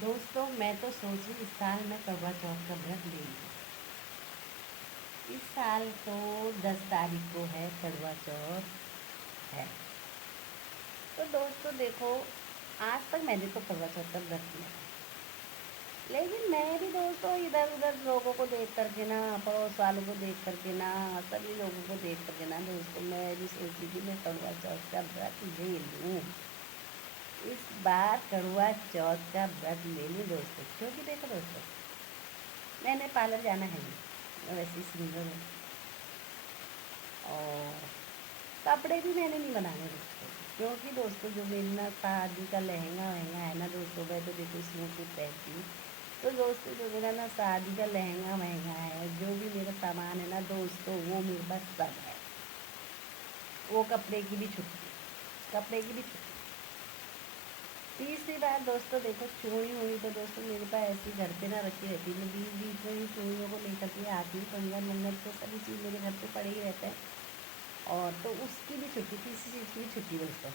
दोस्तों मैं तो सोच रही इस साल मैं करवा चौथ का व्रत ले लूँ। इस साल तो 10 तारीख को है करवा चौथ है। तो दोस्तों देखो, आज तक मैंने तो करवा चौथ का व्रत किया था, लेकिन मैं भी दोस्तों इधर उधर लोगों को देख करके ना, पड़ोस वालों को देख करके ना, सभी लोगों को देख करके ना दोस्तों, मैं भी सोची थी मैं करवा चौथ का व्रत ले लूँ। इस बार करवा चौथ का व्रत ले लूँ दोस्तों, क्योंकि देखो दोस्तों, मैंने पार्लर जाना है नहीं, मैं वैसे ही सिंगल हूँ और कपड़े भी मैंने नहीं बनाने दोस्तों, क्योंकि दोस्तों जो मेरी ना शादी का लहंगा वहंगा है ना दोस्तों, मैं तो देखो सूट वूट पहनती हूँ। तो दोस्तों जो मेरा ना शादी का लहंगा वहंगा है, जो भी मेरा सामान है ना दोस्तों, वो मेरे पास सब है। वो कपड़े की भी छुट्टी, कपड़े की भी छुट्टी। तीसरी बात दोस्तों देखो, चूड़ी वूड़ी तो दोस्तों मेरे पास ऐसी घर पे ना रखी रहती है, मैं बीच बीच में भी चूड़ियों को लेकर के आती हूँ, कंगन वंगन तो सभी चीज़ मेरे घर पे पड़े ही रहते हैं। और तो उसकी भी छुट्टी, तीसरी चीज़ की भी छुट्टी दोस्तों।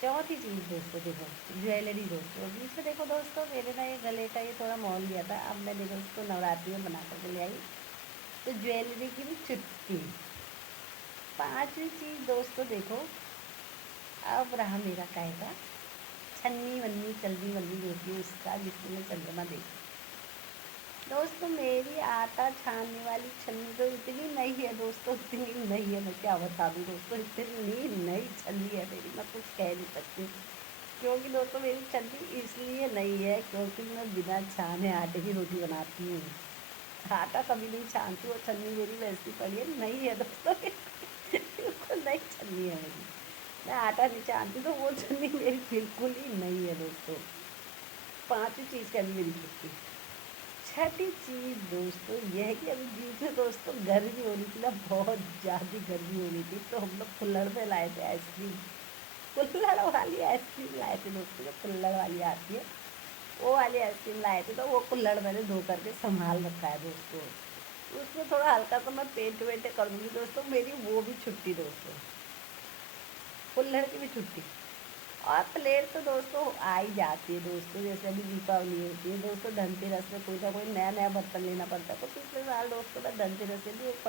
चौथी चीज़ दोस्तों देखो, ज्वेलरी दोस्तों, बीच में देखो दोस्तों मेरे ना ये गले का ये थोड़ा मॉल लिया था, अब मैं देखो उसको नवरात्रि में बना करके ले आई, तो ज्वेलरी की भी छुट्टी। पांचवी चीज़ दोस्तों देखो, अब रहा मेरा कायदा, छन्नी वन्नी चलनी वलनी होती है उसका, जिससे मैं चंद्रमा देखती। दोस्तों मेरी आटा छानने वाली छन्नी तो इतनी नई है दोस्तों, इतनी नई है, मैं क्या बता दूँ दोस्तों, इतनी नई छन्नी है मेरी, मैं कुछ कह नहीं सकती। क्योंकि दोस्तों मेरी छन्नी इसलिए नई है क्योंकि मैं बिना छाने आटे की रोटी बनाती हूँ। आटा कभी नहीं छानती, वो छन्नी मेरी वैसी पड़ी है, नई है दोस्तों बिल्कुल नई छन्नी है मेरी। मैं आटा नहीं छानती तो वो छन्नी मेरी बिल्कुल ही नई है दोस्तों। पांचवी चीज़ का भी मेरी छुट्टी। छठी चीज़ दोस्तों यह है कि अभी बीच में दोस्तों गर्मी हो रही थी ना, बहुत ज़्यादा गर्मी हो रही थी, तो हम लोग कुल्हड़ में लाए थे आइसक्रीम। कुल्हड़ वाली आइसक्रीम लाए थे दोस्तों, जो कुल्हड़ वाली आती है वो वाली आइसक्रीम लाए थे, तो वो कुल्हड़ मैंने धो करके संभाल रखा है दोस्तों। उसमें थोड़ा हल्का सा मैं पेंट वेंट कर दूँगी दोस्तों, मेरी वो भी छुट्टी दोस्तों, कुल्हड़ की भी छुट्टी। और प्लेट तो दोस्तों आ ही जाती है दोस्तों, जैसे अभी दीपावली होती है दोस्तों, धनतेरस में कोई ना कोई नया नया बर्तन लेना पड़ता है, तो पिछले साल दोस्तों मैं धनतेरस से भी एक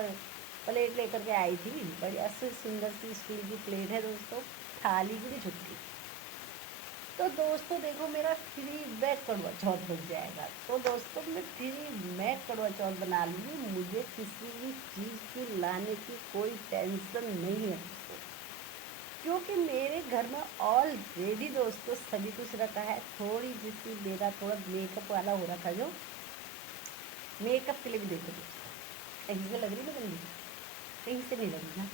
प्लेट लेकर के आई थी, बढ़िया सी सुंदर सी स्टील की प्लेट है दोस्तों। थाली की भी छुट्टी। तो दोस्तों देखो मेरा फ्री बैग कड़वा चौथ बन जाएगा, तो दोस्तों मैं फ्री मैं कड़वा चौथ बना लूँगी, मुझे किसी भी चीज़ की लाने की कोई टेंशन नहीं है दोस्तों, क्योंकि मेरे घर में ऑलरेडी दोस्तों सभी कुछ रखा है। थोड़ी जिसकी मेरा थोड़ा मेकअप वाला हो रखा, जो मेकअप के लिए भी देखो दोस्तों, कहीं से लग रही ना गंदी, कहीं से नहीं लगी ना,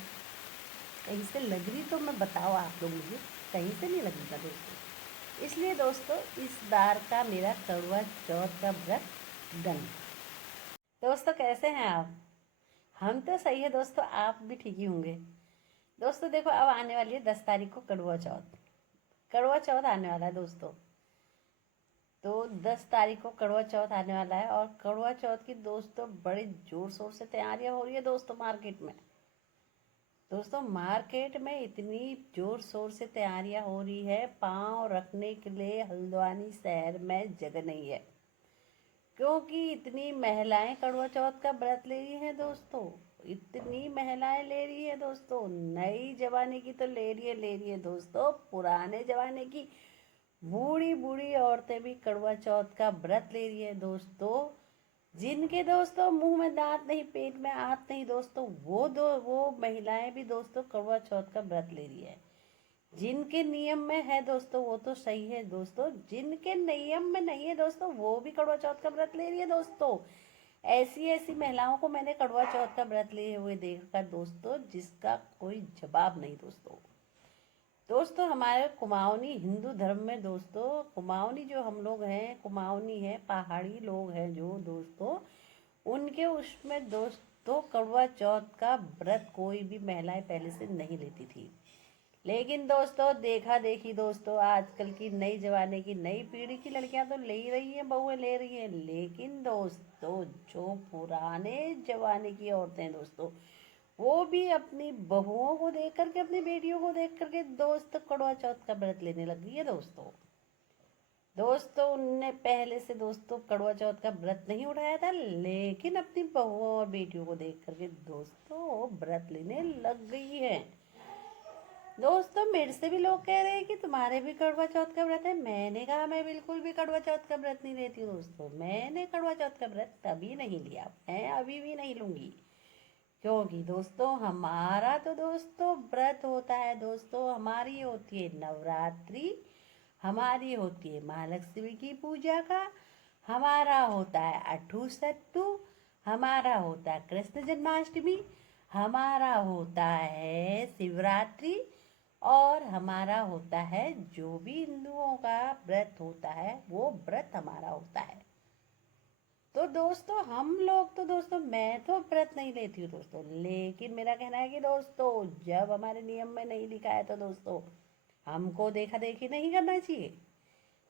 कहीं से लग रही तो मैं बताओ आप लोग मुझे, कहीं से नहीं लगी ना दोस्तों। इसलिए दोस्तों इस बार का मेरा करवा चौथ का व्रत डन। दोस्तों कैसे हैं आप? हम तो सही है दोस्तों, आप भी ठीक ही होंगे। दोस्तों देखो अब आने वाली है 10 तारीख को करवा चौथ। करवा चौथ आने वाला है दोस्तों, तो 10 तारीख को करवा चौथ आने वाला है, और करवा चौथ की दोस्तों बड़े जोर शोर से तैयारियां हो रही है दोस्तों मार्केट में। दोस्तों मार्केट में इतनी जोर शोर से तैयारियां हो रही है, पाँव रखने के लिए हल्द्वानी शहर में जगह नहीं है, क्योंकि इतनी महिलाएं करवा चौथ का व्रत ले रही हैं दोस्तों। इतनी महिलाएं ले रही है दोस्तों, नई जमाने की तो ले रही है दोस्तों, पुराने जमाने की बूढ़ी बूढ़ी औरतें भी करवा चौथ का व्रत ले रही है दोस्तों। जिनके दोस्तों मुंह में दांत नहीं, पेट में आंत नहीं दोस्तों, वो महिलाएं भी दोस्तों करवा चौथ का व्रत ले रही है। जिनके नियम में है दोस्तों वो तो सही है दोस्तों, जिनके नियम में नहीं है दोस्तों वो भी करवा चौथ का व्रत ले रही है दोस्तों। ऐसी ऐसी महिलाओं को मैंने करवा चौथ का व्रत लिए हुए देखा दोस्तों, जिसका कोई जवाब नहीं दोस्तों। दोस्तों हमारे कुमाऊनी हिंदू धर्म में दोस्तों, कुमाऊनी जो हम लोग हैं, कुमाऊनी है, पहाड़ी लोग हैं जो दोस्तों, उनके उसमें दोस्तों करवा चौथ का व्रत कोई भी महिलाएं पहले से नहीं लेती थी। लेकिन दोस्तों देखा देखी दोस्तों, आजकल की नई जमाने की नई पीढ़ी की लड़कियां तो ले ही रही हैं, बहुएं ले रही हैं, लेकिन दोस्तों जो पुराने जमाने की औरतें हैं दोस्तों, वो भी अपनी बहुओं को देख करके, अपनी बेटियों को देख करके दोस्त करवा चौथ का व्रत लेने लग गई है दोस्तों। दोस्तों उनने पहले से दोस्तों करवा चौथ का व्रत नहीं उठाया था, लेकिन अपनी बहुओं और बेटियों को देख करके दोस्तों वो व्रत लेने लग गई है। दोस्तों मेरे से भी लोग कह रहे हैं कि तुम्हारे भी करवा चौथ का व्रत है। मैंने कहा मैं बिल्कुल भी करवा चौथ का व्रत नहीं लेती हूँ दोस्तों। मैंने करवा चौथ का व्रत तभी नहीं लिया, मैं अभी भी नहीं लूंगी, क्योंकि दोस्तों हमारा तो दोस्तों व्रत होता है दोस्तों, हमारी होती है नवरात्रि, हमारी होती है महालक्ष्मी की पूजा का, हमारा होता है अट्ठू सत्तू, हमारा होता है कृष्ण जन्माष्टमी, हमारा होता है शिवरात्रि, और हमारा होता है जो भी हिंदुओं का व्रत होता है वो व्रत हमारा होता है। तो दोस्तों हम लोग तो दोस्तों मैं तो व्रत नहीं लेती हूँ दोस्तों, लेकिन मेरा कहना है कि दोस्तों जब हमारे नियम में नहीं लिखा है तो दोस्तों हमको देखा देखी नहीं करना चाहिए।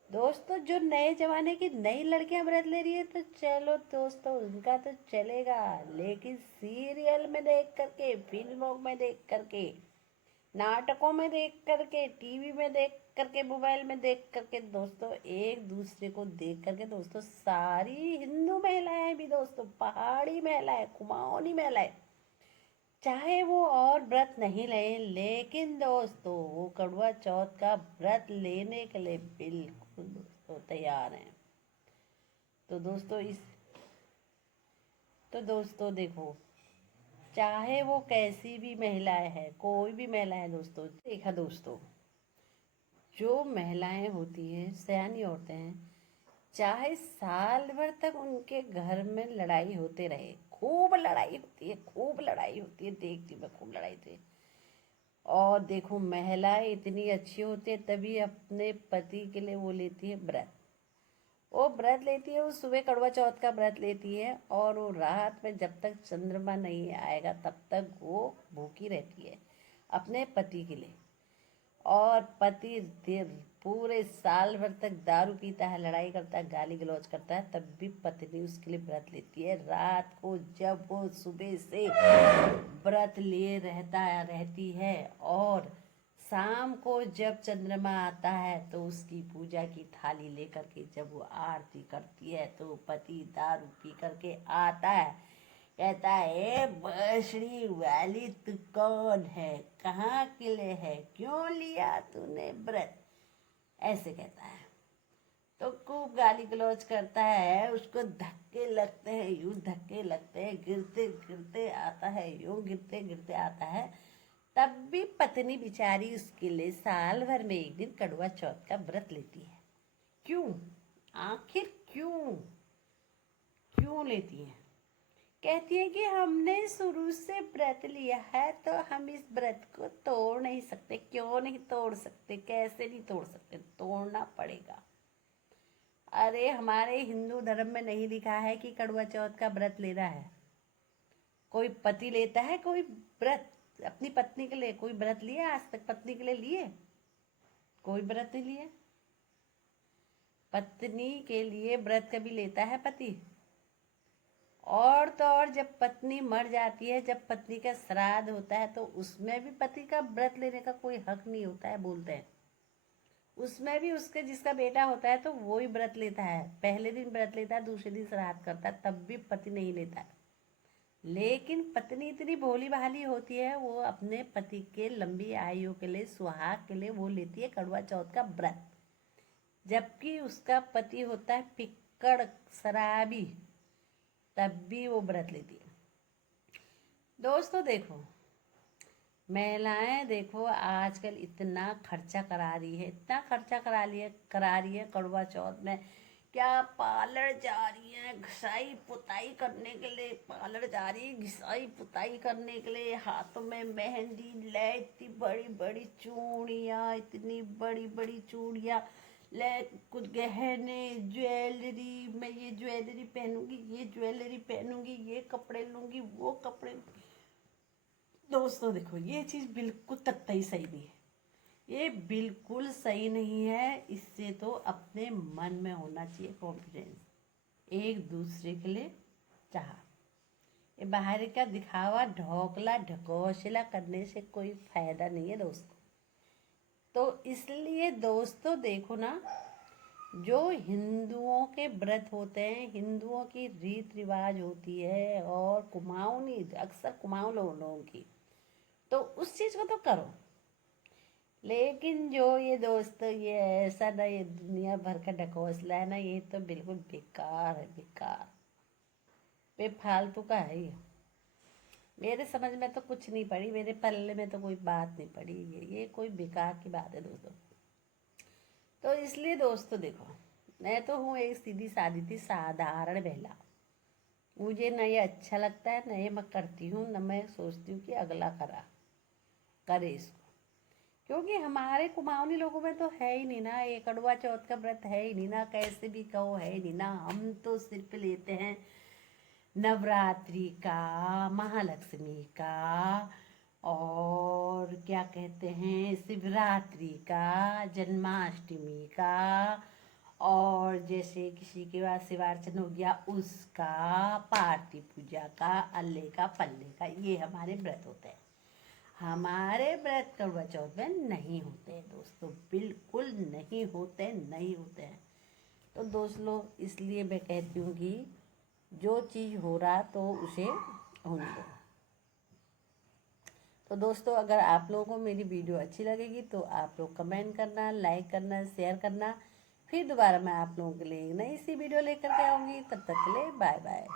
दोस्तों जो नए जमाने की नई लड़कियां व्रत ले रही है तो चलो दोस्तों उनका तो चलेगा, लेकिन सीरियल में देख करके, फिल्मों में देख करके, नाटकों में देख करके, टीवी में देख करके, मोबाइल में देख करके दोस्तों, एक दूसरे को देख करके दोस्तों सारी हिंदू महिलाएं भी दोस्तों, पहाड़ी महिलाएं, कुमाऊनी महिलाएं, चाहे वो और व्रत नहीं लें, लेकिन दोस्तों वो कड़वा चौथ का व्रत लेने के लिए बिल्कुल दोस्तों तैयार हैं। तो दोस्तों तो दोस्तों देखो, चाहे वो कैसी भी महिलाएं हैं, कोई भी महिला है दोस्तों, देखा दोस्तों जो महिलाएं होती हैं, सयानी औरतें हैं, चाहे साल भर तक उनके घर में लड़ाई होते रहे, खूब लड़ाई होती है, खूब लड़ाई होती है, देखती मैं खूब लड़ाई होती है, और देखो महिलाएं इतनी अच्छी होती है तभी अपने पति के लिए वो लेती है व्रत। वो व्रत लेती है, वो सुबह करवा चौथ का व्रत लेती है, और वो रात में जब तक चंद्रमा नहीं आएगा तब तक वो भूखी रहती है अपने पति के लिए। और पति पूरे साल भर तक दारू पीता है, लड़ाई करता है, गाली गलौज करता है, तब भी पत्नी उसके लिए व्रत लेती है। रात को जब वो सुबह से व्रत लिए रहती है, और शाम को जब चंद्रमा आता है तो उसकी पूजा की थाली लेकर के जब वो आरती करती है तो पति दारू पी करके आता है, कहता है बछड़ी वाली तू कौन है, कहाँ के लिए है, क्यों लिया तूने व्रत, ऐसे कहता है। तो खूब गाली गलौज करता है, उसको धक्के लगते हैं, यूं धक्के लगते हैं, गिरते गिरते आता है, यूं गिरते गिरते आता है, तब भी पत्नी बेचारी उसके लिए साल भर में एक दिन कड़वा चौथ का व्रत लेती है। क्यों, आखिर क्यों क्यों लेती है? कहती है कि हमने शुरू से व्रत लिया है तो हम इस व्रत को तोड़ नहीं सकते। क्यों नहीं तोड़ सकते, कैसे नहीं तोड़ सकते, तोड़ना पड़ेगा। अरे हमारे हिंदू धर्म में नहीं लिखा है कि कड़वा चौथ का व्रत लेना है। कोई पति लेता है कोई व्रत अपनी पत्नी के लिए, कोई व्रत लिया आज तक पत्नी के लिए लिए? कोई व्रत नहीं लिए। पत्नी के लिए व्रत कभी लेता है पति? और तो और जब पत्नी मर जाती है, जब पत्नी का श्राद्ध होता है, तो उसमें भी पति का व्रत लेने का कोई हक नहीं होता है, बोलते हैं। उसमें भी उसके जिसका बेटा होता है तो वो ही व्रत लेता है, पहले दिन व्रत लेता है, दूसरे दिन श्राद्ध करता है, तब भी पति नहीं लेता है। लेकिन पत्नी इतनी भोली भाली होती है, वो अपने पति के लंबी आयु के लिए, सुहाग के लिए वो लेती है करवा चौथ का व्रत, जबकि उसका पति होता है पिक्कड़ शराबी, तब भी वो व्रत लेती है। दोस्तों देखो, महिलाएं देखो आजकल इतना खर्चा करा रही है, इतना खर्चा करा रही है करवा चौथ में। क्या पार्लर जा रही है, घिसाई पुताई करने के लिए पार्लर जा रही है, घिसाई पुताई करने के लिए, हाथों में मेहंदी, ले इतनी बड़ी बड़ी चूड़ियाँ, इतनी बड़ी बड़ी चूड़ियाँ, ले कुछ गहने, ज्वेलरी, मैं ये ज्वेलरी पहनूंगी, ये ज्वेलरी पहनूंगी, ये कपड़े लूंगी, वो कपड़े। दोस्तों देखो ये चीज़ बिल्कुल कतई सही नहीं है, ये बिल्कुल सही नहीं है। इससे तो अपने मन में होना चाहिए कॉन्फिडेंस, एक दूसरे के लिए चाह। ये बाहर का दिखावा, ढोकला ढकोसला करने से कोई फायदा नहीं है दोस्तों। तो इसलिए दोस्तों देखो ना, जो हिंदुओं के व्रत होते हैं, हिंदुओं की रीत रिवाज होती है, और कुमाऊनी अक्सर कुमाऊं लोगों की, तो उस चीज़ को तो करो। लेकिन जो ये दोस्त ये ऐसा ना, ये दुनिया भर का ढकोसला है ना, ये तो बिल्कुल बेकार है, बेकार बेफालतू का है ये। मेरे समझ में तो कुछ नहीं पड़ी, मेरे पल्ले में तो कोई बात नहीं पड़ी, ये कोई बेकार की बात है दोस्तों। तो इसलिए दोस्तों देखो, मैं तो हूँ एक सीधी सादी थी साधारण बहला। मुझे न ये अच्छा लगता है, न ये मैं करती हूँ, न मैं सोचती हूँ कि अगला करे इसको। क्योंकि हमारे कुमाऊनी लोगों में तो है ही नहीं ना, ये कड़वा चौथ का व्रत है ही नहीं ना, कैसे भी कहो है ही नहीं ना। हम तो सिर्फ लेते हैं नवरात्रि का, महालक्ष्मी का, और क्या कहते हैं शिवरात्रि का, जन्माष्टमी का, और जैसे किसी के पास शिवार्चन हो गया उसका, पार्टी पूजा का, अल्ले का पल्ले का, ये हमारे व्रत होते हैं। हमारे व्रत करवा चौथ में नहीं होते हैं दोस्तों, बिल्कुल नहीं होते, नहीं होते हैं। तो दोस्त लोग इसलिए मैं कहती हूँ कि जो चीज़ हो रहा तो उसे होने दो। तो दोस्तों अगर आप लोगों को मेरी वीडियो अच्छी लगेगी तो आप लोग कमेंट करना, लाइक करना, शेयर करना। फिर दोबारा मैं आप लोगों के लिए एक नई सी वीडियो लेकर के आऊँगी। तब तक के लिए बाय बाय।